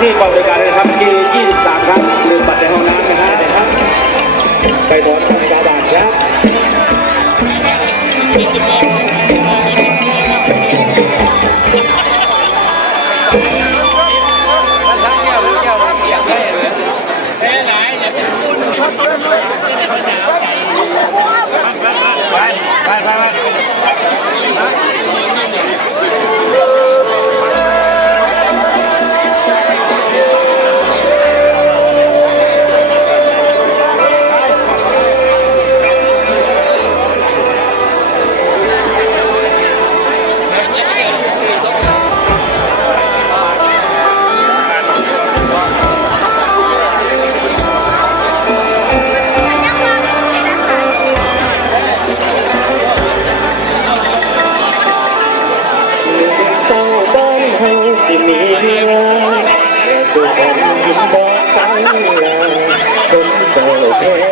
ที่กองบริการเลยนะครับที่23 ครับลืมบัตรในห้องน้ำนะฮะไปถอนกาบาทครับเดียวอย่าไปไหนอย่าไปกู เฮาสิมีเพียงแต่สุขมยิ้มบอกตั้งลาคนโสเพ